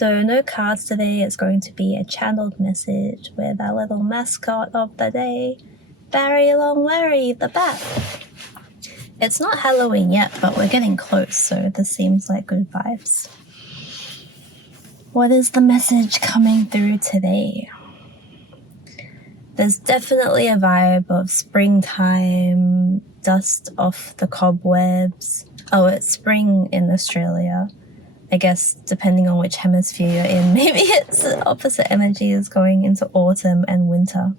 So no cards today. It's going to be a channeled message with our little mascot of the day, Barry Longwarry, the bat. It's not Halloween yet, but we're getting close, so this seems like good vibes. What is the message coming through today? There's definitely a vibe of springtime, dust off the cobwebs. Oh, it's spring in Australia. I guess depending on which hemisphere you're in, maybe it's opposite energy is going into autumn and winter.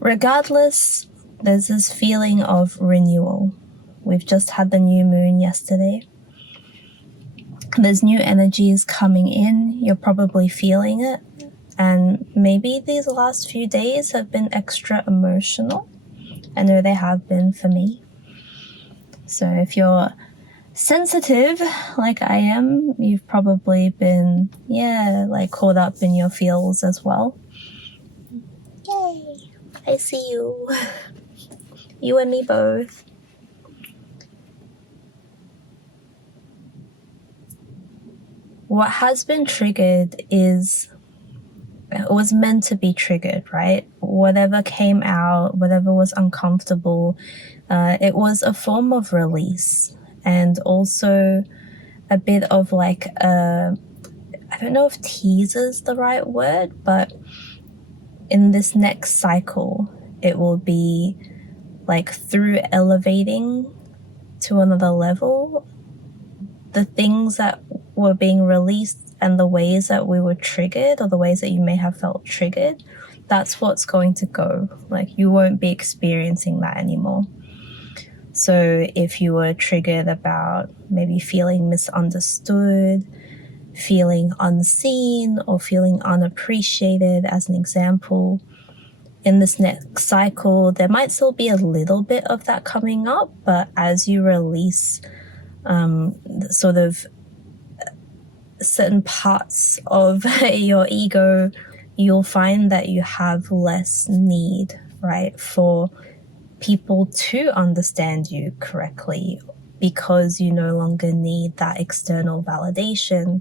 Regardless, there's this feeling of renewal. We've just had the new moon yesterday. There's new energies coming in. You're probably feeling it. And maybe these last few days have been extra emotional. I know they have been for me. So if you're sensitive like I am, you've probably been, caught up in your feels as well. Yay! I see you. You and me both. What has been triggered is, it was meant to be triggered, right? Whatever came out, whatever was uncomfortable, it was a form of release. And also a bit of like I don't know if tease is the right word, but in this next cycle, it will be like through elevating to another level, the things that were being released and the ways that we were triggered, or the ways that you may have felt triggered, that's what's going to go. Like, you won't be experiencing that anymore. So if you were triggered about maybe feeling misunderstood, feeling unseen, or feeling unappreciated, as an example, in this next cycle, there might still be a little bit of that coming up, but as you release sort of certain parts of your ego, you'll find that you have less need, right, for people to understand you correctly, because you no longer need that external validation,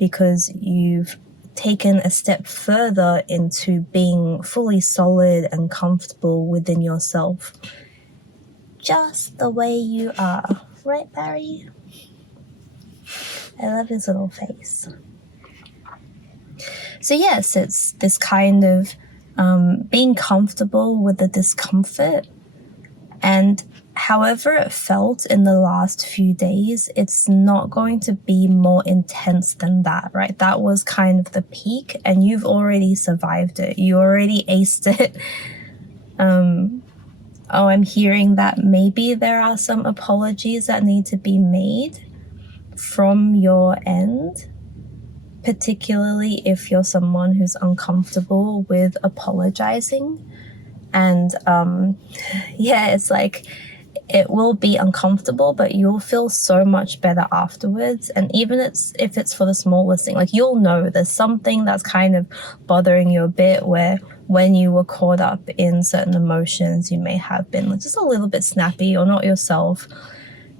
because you've taken a step further into being fully solid and comfortable within yourself, just the way you are. Right, Barry? I love his little face. So yes, it's this kind of being comfortable with the discomfort. And however it felt in the last few days, it's not going to be more intense than that, right? That was kind of the peak, and you've already survived it. You already aced it. I'm hearing that maybe there are some apologies that need to be made from your end, particularly if you're someone who's uncomfortable with apologizing. And it's like, it will be uncomfortable, but you'll feel so much better afterwards. And even if it's for the smallest thing, like, you'll know there's something that's kind of bothering you a bit, where when you were caught up in certain emotions, you may have been just a little bit snappy or not yourself.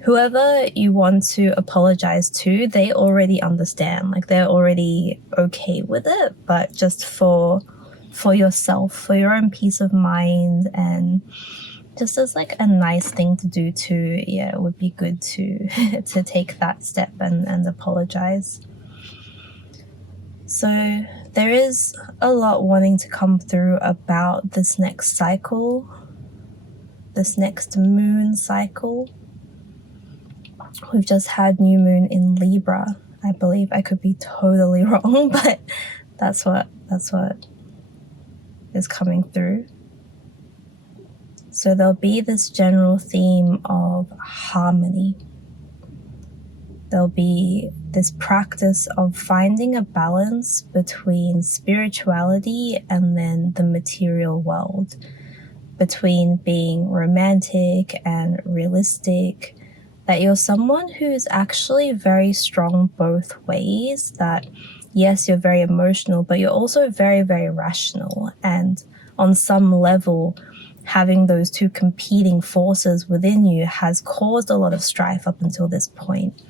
Whoever you want to apologize to, they already understand, like, they're already okay with it. But just for yourself, for your own peace of mind, and just as like a nice thing to do too, it would be good to to take that step and apologize. So there is a lot wanting to come through about this next cycle, this next moon cycle. We've just had new moon in Libra, I believe. I could be totally wrong, but that's what is coming through. So there'll be this general theme of harmony. There'll be this practice of finding a balance between spirituality and then the material world, between being romantic and realistic, that you're someone who's actually very strong both ways, that yes, you're very emotional, but you're also very, very rational. And on some level, having those two competing forces within you has caused a lot of strife up until this point.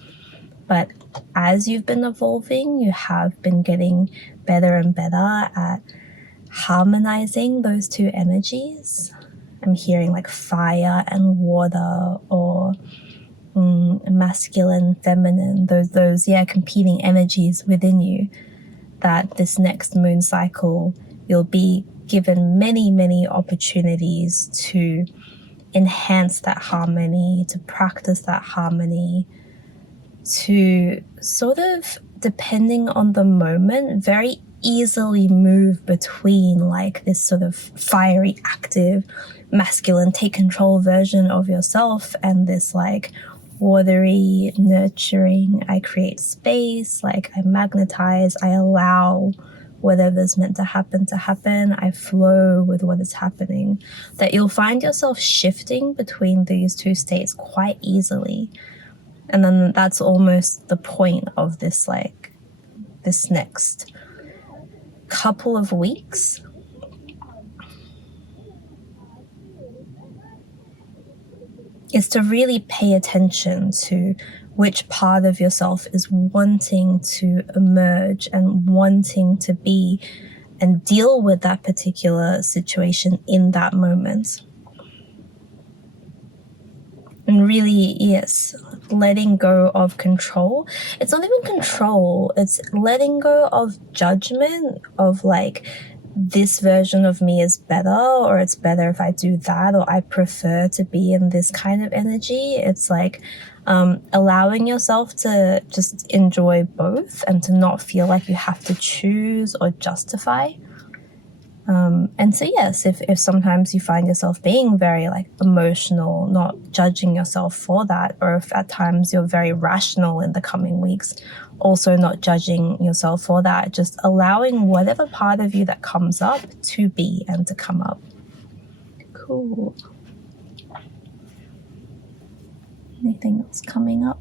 But as you've been evolving, you have been getting better and better at harmonizing those two energies. I'm hearing like fire and water, or masculine, feminine, those competing energies within you, that this next moon cycle you'll be given many opportunities to enhance that harmony, to practice that harmony, to sort of, depending on the moment, very easily move between like this sort of fiery, active, masculine, take control version of yourself, and this like watery, nurturing, I create space, like I magnetize, I allow whatever's meant to happen, I flow with what is happening. That you'll find yourself shifting between these two states quite easily. And then that's almost the point of this, like, this next couple of weeks. Is to really pay attention to which part of yourself is wanting to emerge and wanting to be and deal with that particular situation in that moment. And really, yes, letting go of control. It's not even control, it's letting go of judgment of like, this version of me is better, or it's better if I do that, or I prefer to be in this kind of energy. It's like allowing yourself to just enjoy both and to not feel like you have to choose or justify. And so yes, if sometimes you find yourself being very like emotional, not judging yourself for that, or if at times you're very rational in the coming weeks, also not judging yourself for that, just allowing whatever part of you that comes up to be and to come up. Cool. Anything else coming up?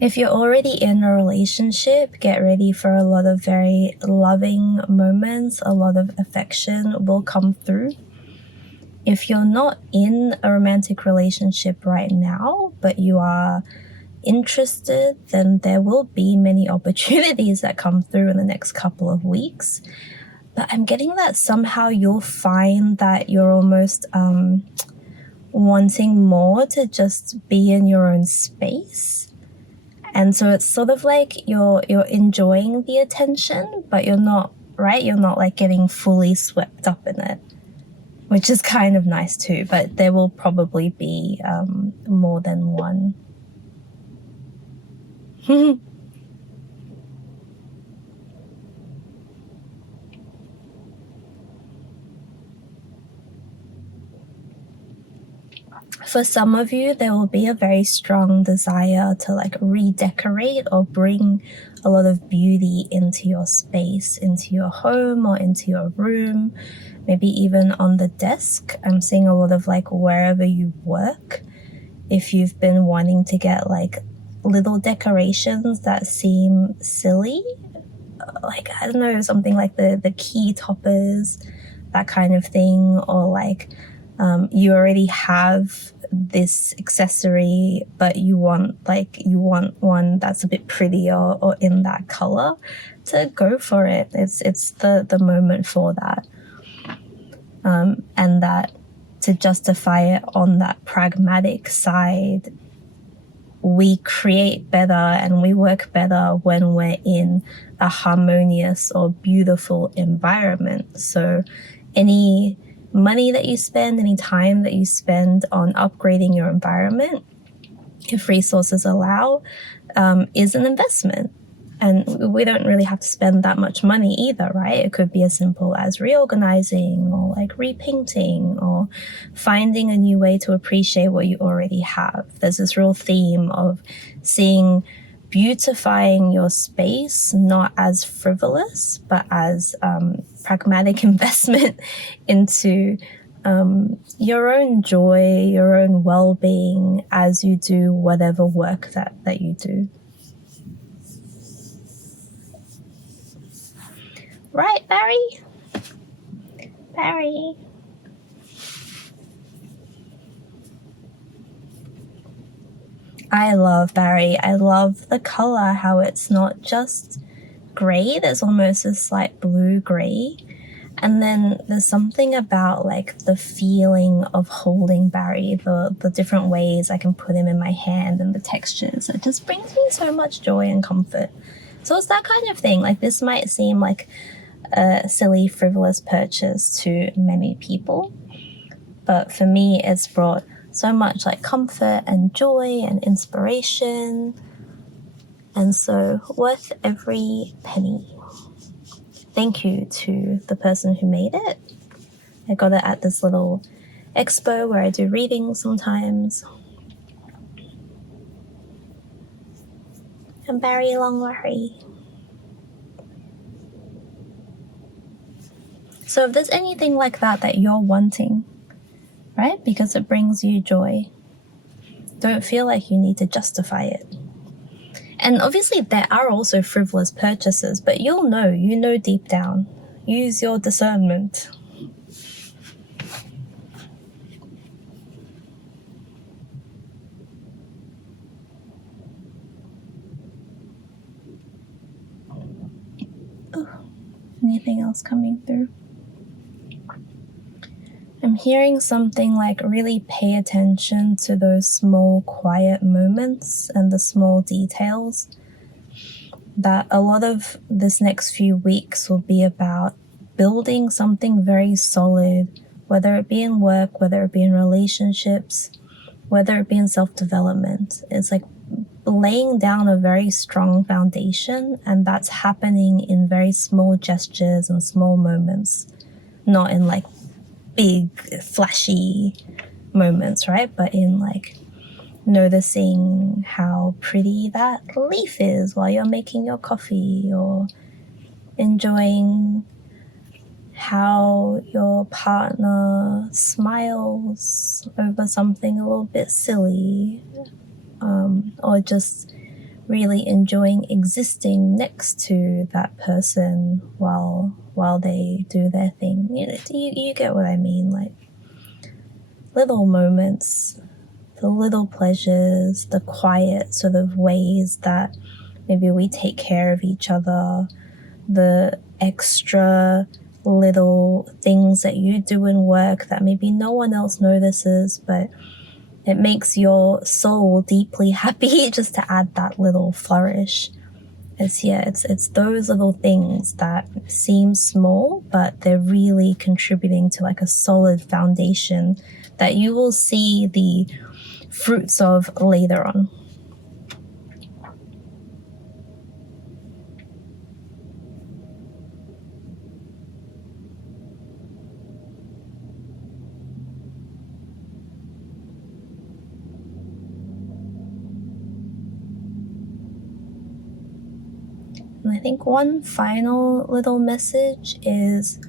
If you're already in a relationship, get ready for a lot of very loving moments. A lot of affection will come through. If you're not in a romantic relationship right now, but you are interested, then there will be many opportunities that come through in the next couple of weeks. But I'm getting that somehow you'll find that you're almost wanting more to just be in your own space. And so it's sort of like you're enjoying the attention, but you're not, right? You're not like getting fully swept up in it, which is kind of nice too. But there will probably be more than one. For some of you, there will be a very strong desire to like redecorate or bring a lot of beauty into your space, into your home or into your room, maybe even on the desk. I'm seeing a lot of like wherever you work. If you've been wanting to get like little decorations that seem silly, like, I don't know, something like the key toppers, that kind of thing, or like you already have this accessory, but you want one that's a bit prettier or in that color, to go for it. It's the moment for that. And that to justify it on that pragmatic side, we create better and we work better when we're in a harmonious or beautiful environment. So any money that you spend, any time that you spend on upgrading your environment, if resources allow, is an investment. And we don't really have to spend that much money either, right? It could be as simple as reorganizing or like repainting or finding a new way to appreciate what you already have. There's this real theme of seeing beautifying your space not as frivolous, but as pragmatic investment into your own joy, your own well-being as you do whatever work that you do. Right, Barry? Barry. I love Barry. I love the color, how it's not just gray, there's almost a slight blue-gray. And then there's something about like the feeling of holding Barry, the different ways I can put him in my hand and the textures. It just brings me so much joy and comfort. So it's that kind of thing. Like this might seem like a silly, frivolous purchase to many people, but for me, it's brought so much like comfort and joy and inspiration. And so worth every penny. Thank you to the person who made it. I got it at this little expo where I do readings sometimes. And Barry Longwarry. So if there's anything like that you're wanting, right? Because it brings you joy, don't feel like you need to justify it. And obviously there are also frivolous purchases, but you know deep down. Use your discernment. Oh, anything else coming through? I'm hearing something like really pay attention to those small quiet moments and the small details. That a lot of this next few weeks will be about building something very solid, whether it be in work, whether it be in relationships, whether it be in self-development. It's like laying down a very strong foundation, and that's happening in very small gestures and small moments, not in like big flashy moments, right? But in like noticing how pretty that leaf is while you're making your coffee, or enjoying how your partner smiles over something a little bit silly, or just really enjoying existing next to that person while they do their thing. You get what I mean, like little moments, the little pleasures, the quiet sort of ways that maybe we take care of each other, the extra little things that you do in work that maybe no one else notices, but it makes your soul deeply happy just to add that little flourish. It's those little things that seem small, but they're really contributing to like a solid foundation that you will see the fruits of later on. And I think one final little message is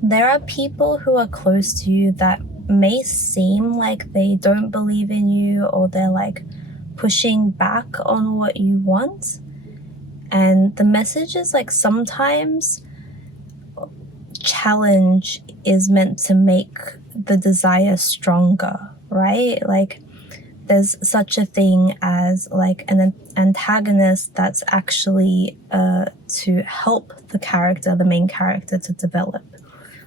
there are people who are close to you that may seem like they don't believe in you, or they're like pushing back on what you want. And the message is like sometimes challenge is meant to make the desire stronger, right? Like there's such a thing as like an antagonist that's actually to help the main character to develop.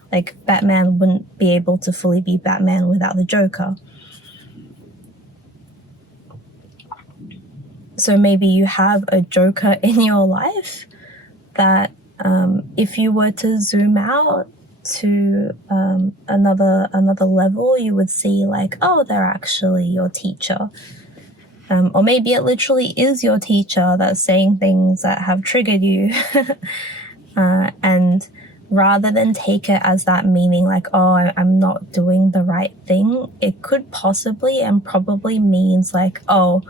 Like Batman wouldn't be able to fully be Batman without the Joker. So maybe you have a Joker in your life that if you were to zoom out to another level, you would see like, oh, they're actually your teacher. Or maybe it literally is your teacher that's saying things that have triggered you. And rather than take it as that meaning like, oh, I'm not doing the right thing, it could possibly and probably means like, oh,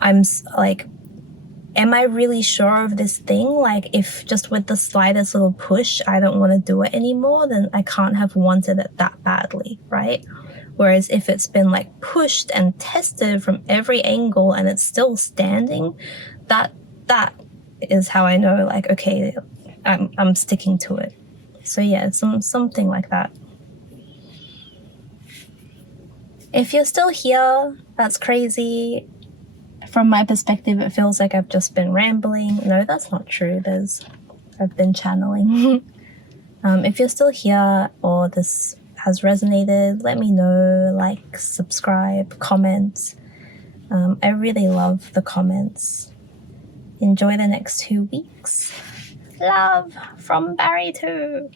I'm like, am I really sure of this thing? Like if just with the slightest little push, I don't want to do it anymore, then I can't have wanted it that badly, right? Whereas if it's been like pushed and tested from every angle and it's still standing, that is how I know like, okay, I'm sticking to it. So yeah, something like that. If you're still here, that's crazy. From my perspective, it feels like I've just been rambling. No, that's not true. I've been channeling. If you're still here or this has resonated, let me know. Like, subscribe, comment. I really love the comments. Enjoy the next 2 weeks. Love from Barry too.